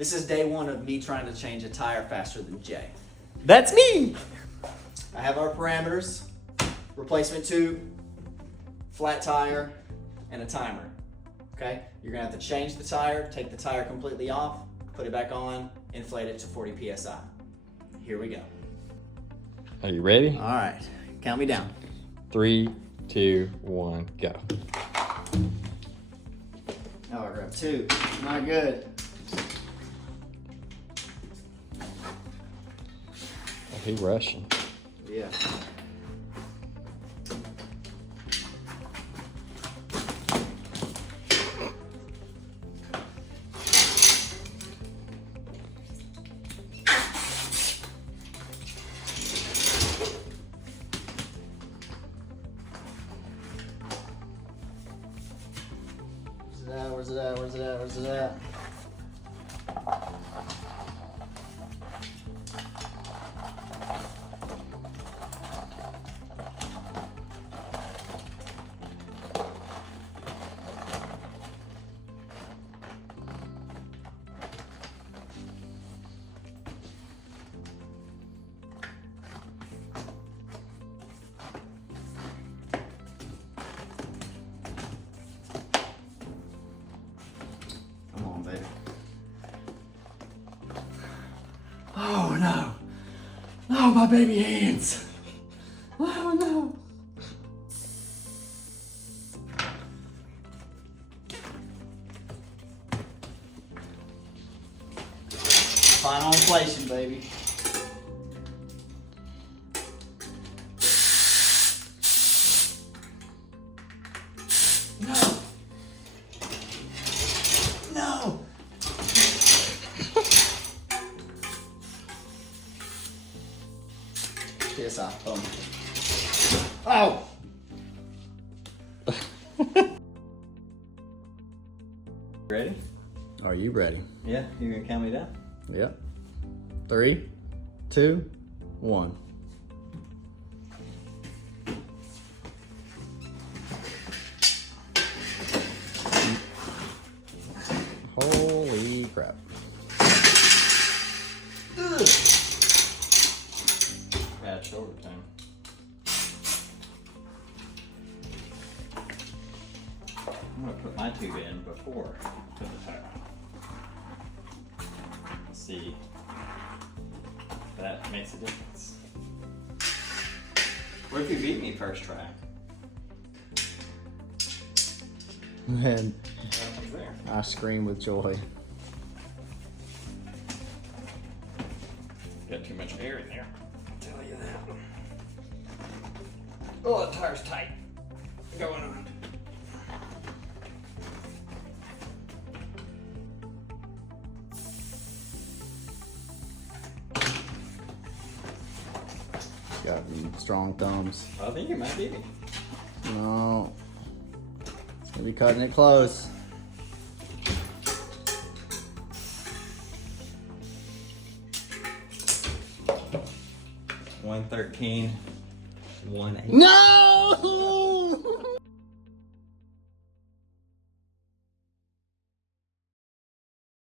This is day one of me trying to change a tire faster than Jay. That's me. I have our parameters, replacement tube, flat tire, and a timer. Okay? You're gonna have to change the tire, take the tire completely off, put it back on, inflate it to 40 PSI. Here we go. Are you ready? All right, count me down. 3, 2, 1, go. Oh, I grabbed 2, not good. Oh, he rushing. Yeah. Where's it at? Where's it at? Where's it at? Come on, baby. Oh no. Oh, my baby hands. Oh no. Final inflation, baby. No. No. PSI. Boom. Oh. Ready? Are you ready? Yeah. You gonna count me down? Yep. 3, 2, 1. Holy crap. Bad shoulder time. I'm gonna put my tube in before I put the tire on. See if that makes a difference. What if you beat me first try? And What happens there? I scream with joy. Got too much air in there. I'll tell you that. Oh, the tire's tight. Going on. Got strong thumbs. I think you might beat me. No. It's gonna be cutting it close. $113, $118. No!